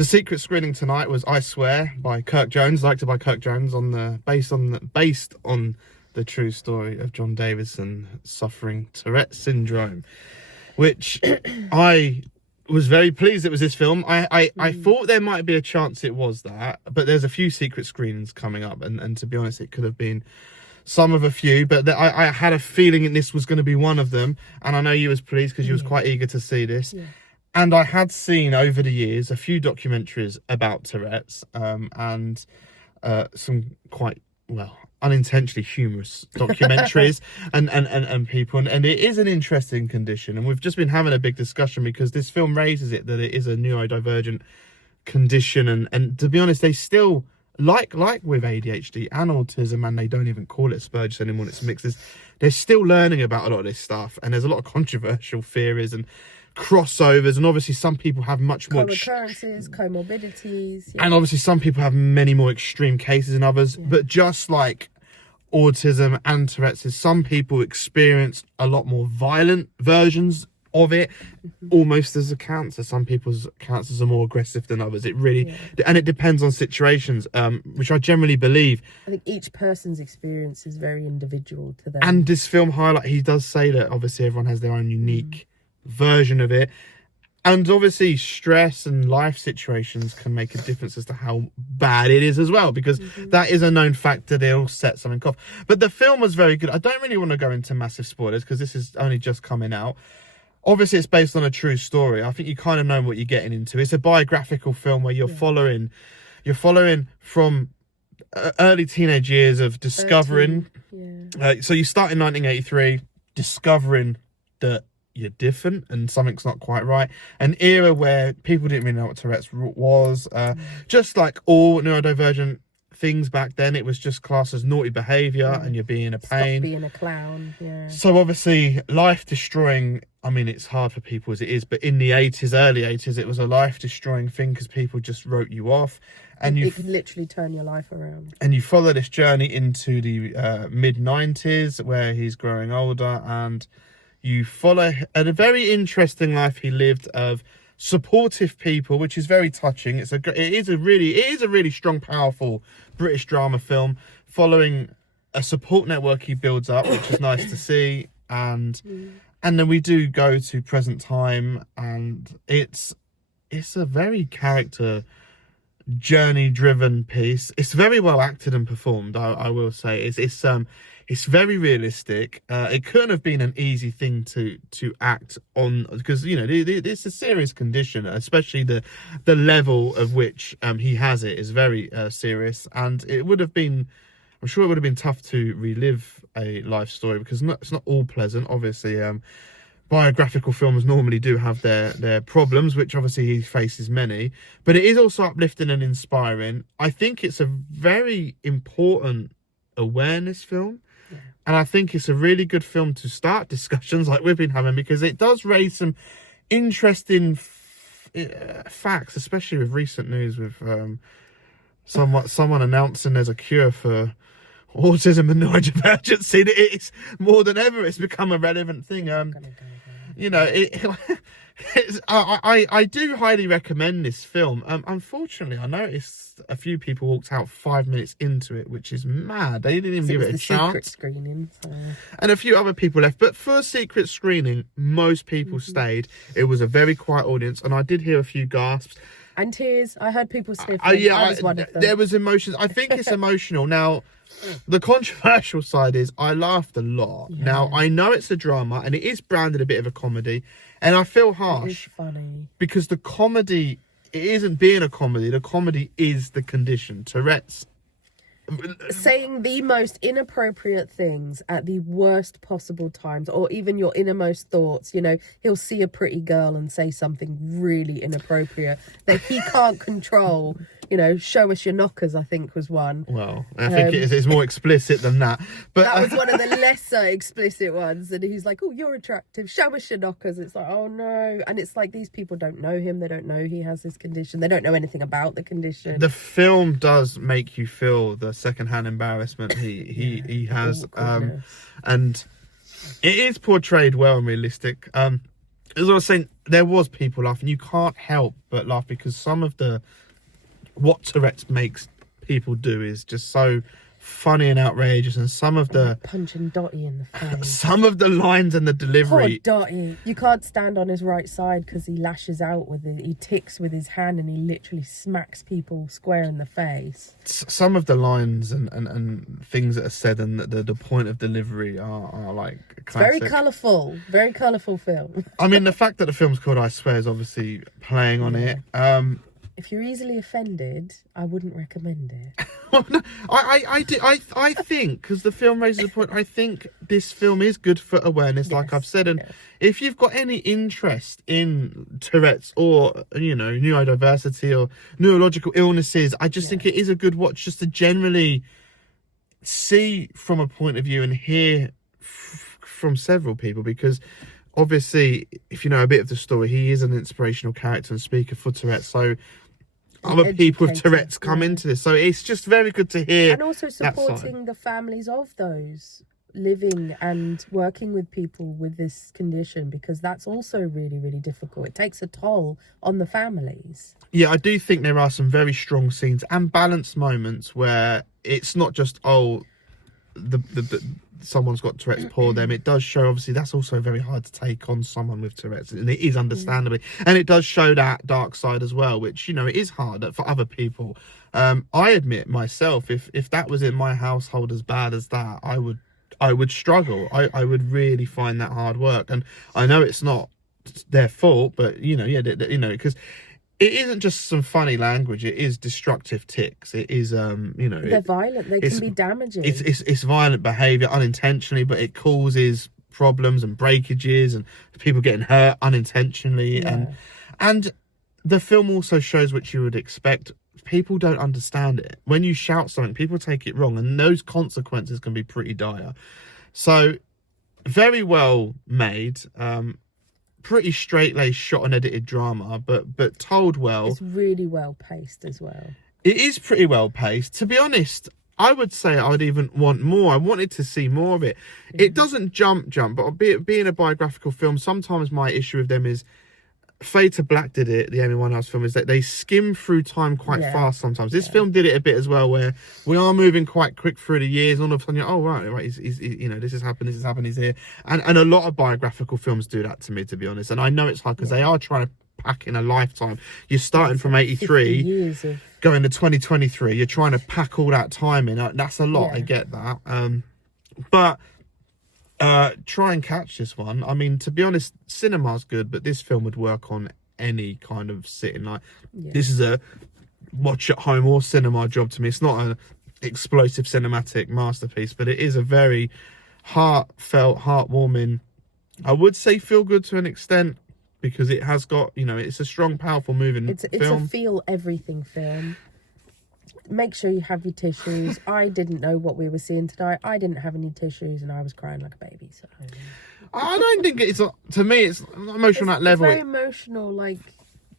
The secret screening tonight was I Swear by Kirk Jones, directed by Kirk Jones, based on the true story of John Davidson suffering Tourette Syndrome, which I was very pleased it was this film. I thought there might be a chance it was that, but there's a few secret screenings coming up, and to be honest, it could have been some of a few, but I had a feeling that this was going to be one of them, and I know you was pleased because you was quite eager to see this. Yeah. And I had seen over the years a few documentaries about Tourette's, and some quite, well, unintentionally humorous documentaries and people, and it is an interesting condition, and we've just been having a big discussion because this film raises it that it is a neurodivergent condition, and to be honest, they still, like with ADHD and autism, and they don't even call it Asperger's anymore, it's mixed, they're still learning about a lot of this stuff, and there's a lot of controversial theories and crossovers, and obviously some people have much more co-occurrences, comorbidities, and obviously some people have many more extreme cases than others, but just like autism and Tourette's, some people experience a lot more violent versions of it, almost as a cancer. Some people's cancers are more aggressive than others. It really and it depends on situations, which I generally believe. I think each person's experience is very individual to them, and this film he does say that obviously everyone has their own unique version of it, and obviously stress and life situations can make a difference as to how bad it is as well, because that is a known factor. They'll set something off. But the film was very good. I don't really want to go into massive spoilers because this is only just coming out. Obviously it's based on a true story. I think you kind of know what you're getting into. It's a biographical film where you're following from early teenage years of discovering. So you start in 1983 discovering that you're different and something's not quite right. An era where people didn't really know what Tourette's was. Just like all neurodivergent things back then, it was just classed as naughty behaviour and you're being a pain. Stop being a clown. Yeah. So obviously life destroying, I mean, it's hard for people as it is, but in the 80s, early 80s, it was a life destroying thing because people just wrote you off. And it could literally turn your life around. And you follow this journey into the mid-90s where he's growing older, and you follow a very interesting life he lived of supportive people, which is very touching. It is a really strong, powerful British drama film following a support network he builds up, which is nice to see. And then we do go to present time, and it's a very character journey driven piece. It's very well acted and performed, I will say. It's very realistic. It couldn't have been an easy thing to act on, because it's a serious condition, especially the level of which he has it is very serious, and I'm sure it would have been tough to relive a life story because it's not all pleasant. Obviously, biographical films normally do have their problems, which obviously he faces many, but it is also uplifting and inspiring. I think it's a very important awareness film. And I think it's a really good film to start discussions like we've been having, because it does raise some interesting facts, especially with recent news with someone announcing there's a cure for autism and neurodivergency. It's more than ever, it's become a relevant thing. I do highly recommend this film. Unfortunately, I noticed a few people walked out 5 minutes into it, which is mad. They didn't even give it a chance. Secret screening, so. And a few other people left, but for a secret screening, most people stayed. It was a very quiet audience, and I did hear a few gasps and tears. I heard people sniffling. I was one of them. There was emotions. I think it's emotional. Now, the controversial side is I laughed a lot. Yeah. Now, I know it's a drama, and it is branded a bit of a comedy, and I feel harsh. It's funny. Because the comedy, it isn't being a comedy. The comedy is the condition. Tourette's. Saying the most inappropriate things at the worst possible times, or even your innermost thoughts. He'll see a pretty girl and say something really inappropriate that he can't control. Show us your knockers, I think was one. Well, I think it's more explicit than that. But that was one of the lesser explicit ones. And he's like, oh, you're attractive. Show us your knockers. It's like, oh, no. And it's like, these people don't know him. They don't know he has this condition. They don't know anything about the condition. The film does make you feel the secondhand embarrassment he has. And it is portrayed well and realistic. as I was saying, there was people laughing. You can't help but laugh because some of what Tourette's makes people do is just so funny and outrageous, and some of the punching Dottie in the face. some of the lines and the Poor delivery. Dottie. You can't stand on his right side because he lashes out with it. He ticks with his hand and he literally smacks people square in the face. Some of the lines and things that are said and the point of delivery are like classic. Very colourful film. I mean, the fact that the film's called I Swear is obviously playing on it. If you're easily offended, I wouldn't recommend it. No, I think, because the film raises a point, I think this film is good for awareness, like I've said. And if you've got any interest in Tourette's or, neurodiversity or neurological illnesses, I just think it is a good watch just to generally see from a point of view and hear from several people, because obviously, if you know a bit of the story, he is an inspirational character and speaker for Tourette's. So other people with Tourette's come into this. So it's just very good to hear. And also supporting the families of those living and working with people with this condition, because that's also really, really difficult. It takes a toll on the families. Yeah, I do think there are some very strong scenes and balanced moments where it's not just, the someone's got Tourette's, poor them. It does show, obviously, that's also very hard to take on someone with Tourette's, and it is understandably. And it does show that dark side as well, which, it is hard for other people. I admit myself, if that was in my household as bad as that, I would struggle. I would really find that hard work. And I know it's not their fault, but, because it isn't just some funny language. It is destructive tics. It is, they're violent. They can be damaging. It's violent behaviour unintentionally, but it causes problems and breakages and people getting hurt unintentionally. And the film also shows, which you would expect, people don't understand it. When you shout something, people take it wrong, and those consequences can be pretty dire. So, very well made. Pretty straight-laced shot and edited drama, but told well. It's really well paced as well. It is pretty well paced. To be honest, I would say I'd even want more. I wanted to see more of it. It doesn't jump, but being a biographical film, sometimes my issue with them is, Fade to Black did it, the Amy Winehouse film, is that they skim through time quite fast sometimes. This film did it a bit as well, where we are moving quite quick through the years, and all of a sudden you're, right, he's this has happened, he's here. And a lot of biographical films do that to me, to be honest. And I know it's hard because they are trying to pack in a lifetime. You're starting from 83, going to 2023, you're trying to pack all that time in. That's a lot, I get that. But try and catch this one. I mean, to be honest, cinema's good, but this film would work on any kind of sitting. This is a watch at home or cinema job to me. It's not an explosive cinematic masterpiece, but it is a very heartfelt, heartwarming, I would say feel good to an extent, because it has got, it's a strong, powerful, moving film. It's a feel everything film. Make sure you have your tissues. I didn't know what we were seeing tonight. I didn't have any tissues and I was crying like a baby. So I don't think it's, to me, it's not emotional on that level. It's very emotional. Like,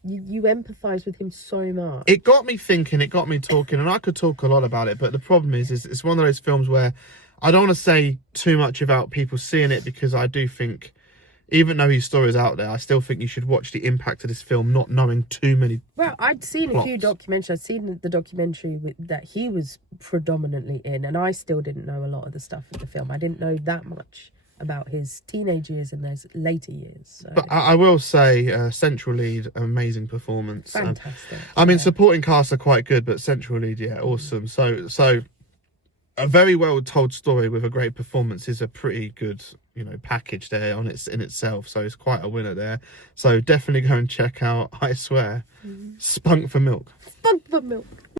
you empathise with him so much. It got me thinking, it got me talking, and I could talk a lot about it, but the problem is it's one of those films where I don't want to say too much about people seeing it, because I do think, even though his story is out there, I still think you should watch the impact of this film, not knowing too many. Well, I'd seen plots. A few documentaries. I'd seen the documentary that he was predominantly in, and I still didn't know a lot of the stuff in the film. I didn't know that much about his teenage years and those later years. So. But I will say, central lead, amazing performance. Fantastic. I mean, supporting cast are quite good, but central lead, awesome. So a very well told story with a great performance is a pretty good, package there in itself. So it's quite a winner there. So definitely go and check out I Swear. Spunk for Milk. Spunk for Milk.